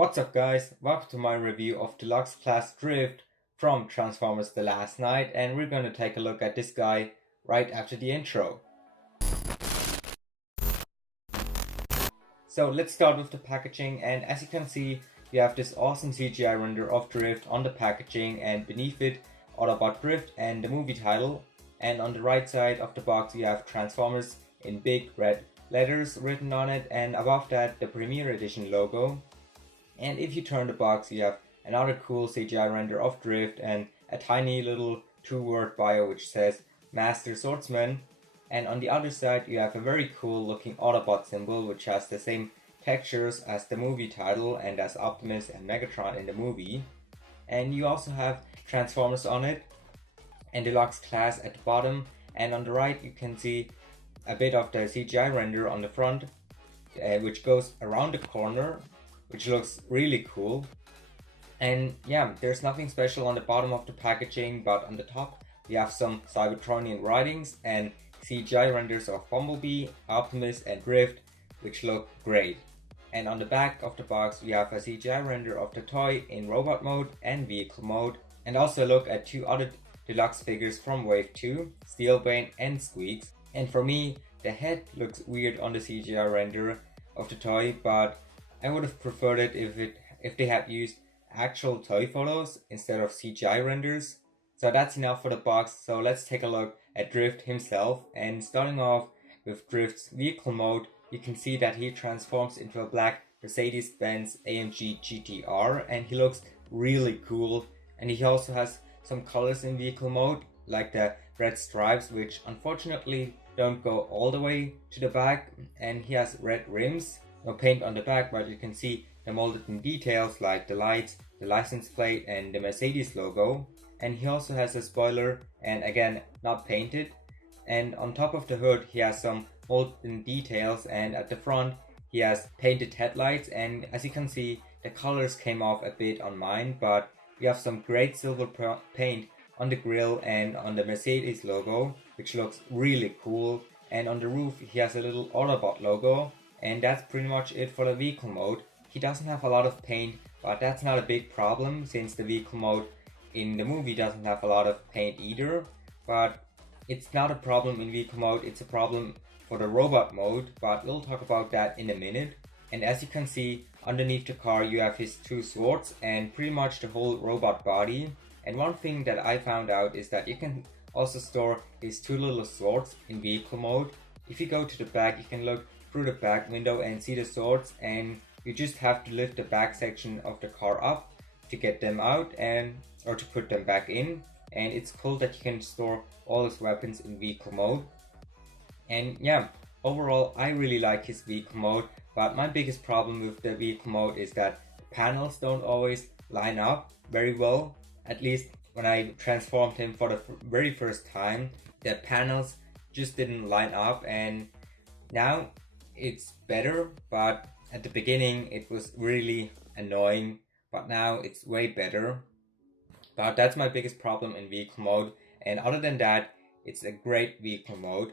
What's up guys, welcome to my review of Deluxe Class Drift from Transformers The Last Knight, and we're going to take a look at this guy right after the intro. So let's start with the packaging, and as you can see you have this awesome CGI render of Drift on the packaging, and beneath it Autobot Drift and the movie title, and on the right side of the box you have Transformers in big red letters written on it, and above that the Premiere Edition logo. And if you turn the box, you have another cool CGI render of Drift and a tiny little two-word bio which says Master Swordsman. And on the other side you have a very cool looking Autobot symbol which has the same textures as the movie title and as Optimus and Megatron in the movie. And you also have Transformers on it and Deluxe Class at the bottom, and on the right you can see a bit of the CGI render on the front which goes around the corner, which looks really cool. And yeah, there's nothing special on the bottom of the packaging, but on the top we have some Cybertronian writings and CGI renders of Bumblebee, Optimus and Drift, which look great. And on the back of the box we have a CGI render of the toy in robot mode and vehicle mode, and also a look at two other deluxe figures from Wave 2, Steelbane and Squeaks. And for me, the head looks weird on the CGI render of the toy, but I would have preferred it if they had used actual toy photos instead of CGI renders. So that's enough for the box, so let's take a look at Drift himself. And starting off with Drift's vehicle mode, you can see that he transforms into a black Mercedes-Benz AMG GTR, and he looks really cool. And he also has some colors in vehicle mode, like the red stripes, which unfortunately don't go all the way to the back, and he has red rims. No paint on the back, but you can see the molded in details like the lights, the license plate and the Mercedes logo. And he also has a spoiler, and again not painted. And on top of the hood he has some molded in details, and at the front he has painted headlights. And as you can see, the colors came off a bit on mine, but we have some great silver paint on the grille and on the Mercedes logo, which looks really cool. And on the roof he has a little Autobot logo. And that's pretty much it for the vehicle mode. He doesn't have a lot of paint, but that's not a big problem since the vehicle mode in the movie doesn't have a lot of paint either. But it's not a problem in vehicle mode, it's a problem for the robot mode, but we'll talk about that in a minute. And as you can see, underneath the car you have his two swords and pretty much the whole robot body. And one thing that I found out is that you can also store his two little swords in vehicle mode. If you go to the back, you can look through the back window and see the swords, and you just have to lift the back section of the car up to get them out or to put them back in. And it's cool that you can store all his weapons in vehicle mode. And yeah, overall I really like his vehicle mode, but my biggest problem with the vehicle mode is that the panels don't always line up very well. At least when I transformed him for the very first time, the panels just didn't line up, and now it's better, but at the beginning it was really annoying, but now it's way better. But that's my biggest problem in vehicle mode, and other than that it's a great vehicle mode.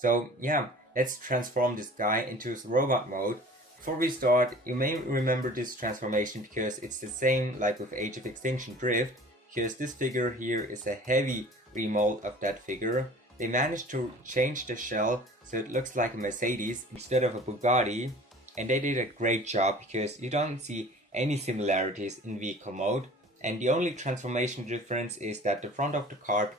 So yeah, let's transform this guy into his robot mode. Before we start, you may remember this transformation because it's the same like with Age of Extinction Drift, because this figure here is a heavy remold of that figure. They managed to change the shell so it looks like a Mercedes instead of a Bugatti, and they did a great job because you don't see any similarities in vehicle mode. And the only transformation difference is that the front of the car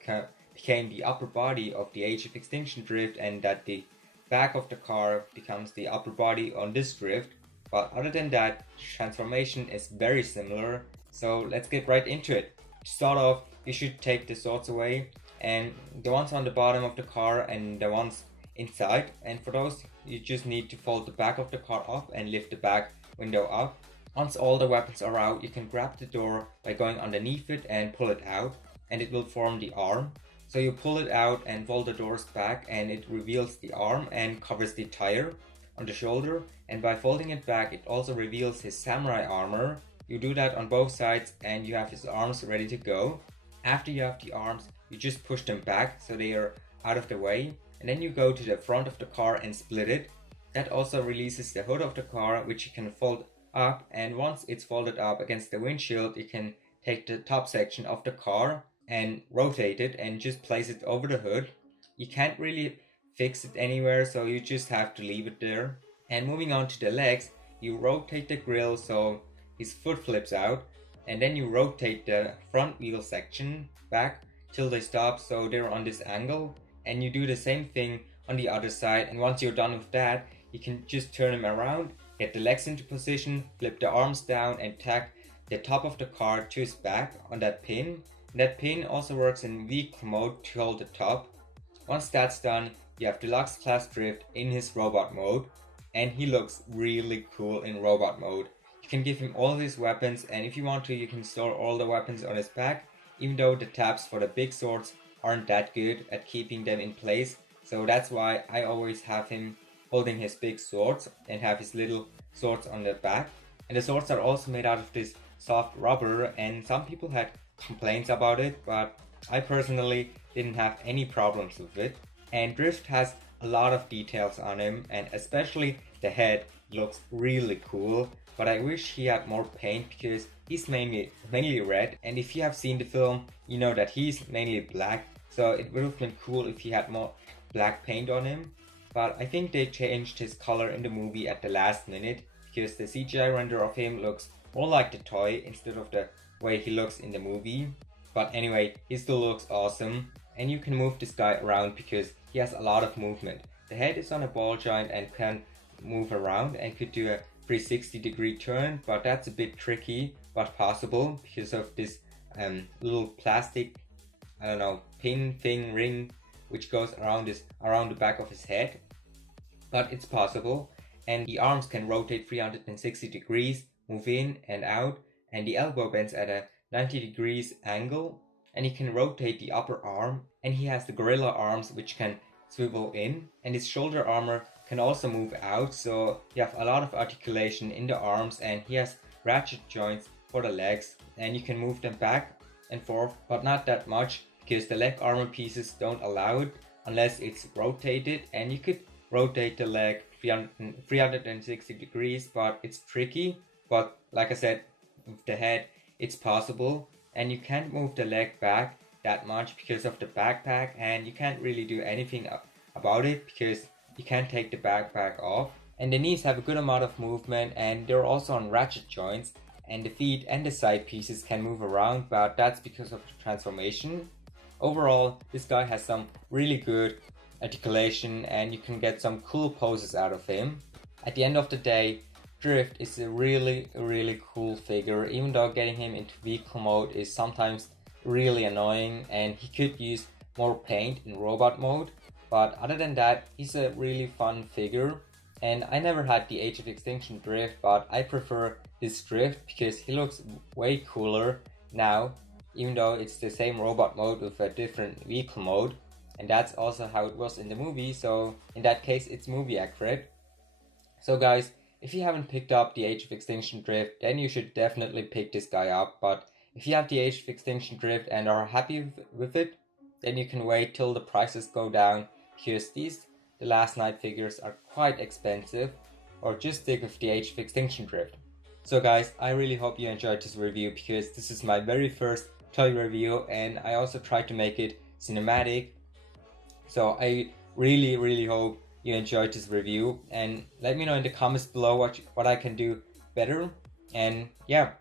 became the upper body of the Age of Extinction Drift, and that the back of the car becomes the upper body on this Drift. But other than that, transformation is very similar, so let's get right into it. To start off, you should take the swords away, and the ones on the bottom of the car and the ones inside, and for those you just need to fold the back of the car up and lift the back window up. Once all the weapons are out, you can grab the door by going underneath it and pull it out, and it will form the arm. So you pull it out and fold the doors back, and it reveals the arm and covers the tire on the shoulder. And by folding it back, it also reveals his samurai armor. You do that on both sides and you have his arms ready to go. After you have the arms, you just push them back so they are out of the way, and then you go to the front of the car and split it. That also releases the hood of the car, which you can fold up, and once it's folded up against the windshield, you can take the top section of the car and rotate it and just place it over the hood. You can't really fix it anywhere, so you just have to leave it there. And moving on to the legs, you rotate the grille so his foot flips out, and then you rotate the front wheel section back till they stop so they're on this angle, and you do the same thing on the other side. And once you're done with that, you can just turn them around, get the legs into position, flip the arms down, and tack the top of the car to his back on that pin. And that pin also works in vehicle mode to hold the top. Once that's done, you have Deluxe Class Drift in his robot mode, and he looks really cool in robot mode. You can give him all his weapons, and if you want to, you can store all the weapons on his back, even though the tabs for the big swords aren't that good at keeping them in place. So that's why I always have him holding his big swords and have his little swords on the back. And the swords are also made out of this soft rubber, and some people had complaints about it, but I personally didn't have any problems with it. And Drift has a lot of details on him, and especially the head looks really cool, but I wish he had more paint because he's mainly red, and if you have seen the film, you know that he's mainly black, so it would have been cool if he had more black paint on him. But I think they changed his color in the movie at the last minute, because the CGI render of him looks more like the toy instead of the way he looks in the movie. But anyway, he still looks awesome, and you can move this guy around because he has a lot of movement. The head is on a ball joint and can move around and could do a 360-degree turn, but that's a bit tricky, but possible because of this little plastic, I don't know, pin thing, ring, which goes around the back of his head. But it's possible, and the arms can rotate 360 degrees, move in and out, and the elbow bends at a 90 degrees angle, and he can rotate the upper arm, and he has the gorilla arms which can swivel in, and his shoulder armor can also move out, so you have a lot of articulation in the arms, and he has ratchet joints for the legs, and you can move them back and forth, but not that much because the leg armor pieces don't allow it unless it's rotated, and you could rotate the leg 360 degrees, but it's tricky. But like I said, with the head it's possible, and you can't move the leg back that much because of the backpack, and you can't really do anything about it because you can't take the backpack off. And the knees have a good amount of movement, and they're also on ratchet joints, and the feet and the side pieces can move around, but that's because of the transformation. Overall, this guy has some really good articulation, and you can get some cool poses out of him. At the end of the day, Drift is a really cool figure, even though getting him into vehicle mode is sometimes really annoying, and he could use more paint in robot mode. But other than that, he's a really fun figure, and I never had the Age of Extinction Drift, but I prefer this Drift because he looks way cooler now, even though it's the same robot mode with a different vehicle mode, and that's also how it was in the movie, so in that case it's movie accurate. So guys, if you haven't picked up the Age of Extinction Drift, then you should definitely pick this guy up, but if you have the Age of Extinction Drift and are happy with it, then you can wait till the prices go down, because the Last Night figures are quite expensive, or just stick with the Age of Extinction Drift. So guys, I really hope you enjoyed this review, because this is my very first toy review, and I also tried to make it cinematic. So I really hope you enjoyed this review, and let me know in the comments below what I can do better. And yeah,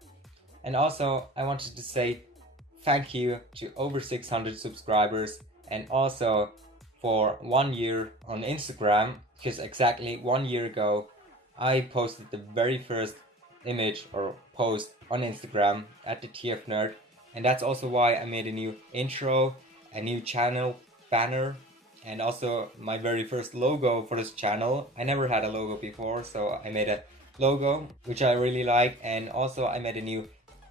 and also I wanted to say thank you to over 600 subscribers, and also for 1 year on Instagram, because exactly 1 year ago I posted the very first image or post on Instagram at the TF Nerd, and that's also why I made a new intro, a new channel banner, and also my very first logo for this channel. I never had a logo before, so I made a logo which I really like, and also I made a new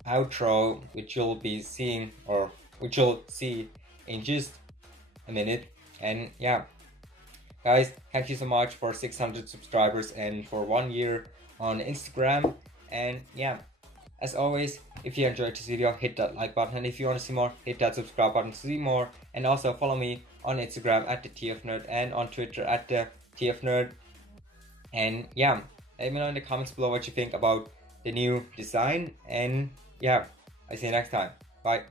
outro which you'll be seeing, or which you'll see in just a minute. And yeah, guys, thank you so much for 600 subscribers and for 1 year on Instagram. And yeah, as always, if you enjoyed this video, hit that like button, and if you want to see more, hit that subscribe button to see more. And also follow me on Instagram at the TF Nerd and on Twitter at the TF Nerd. And yeah, let me know in the comments below what you think about the new design. And yeah, I see you next time. Bye.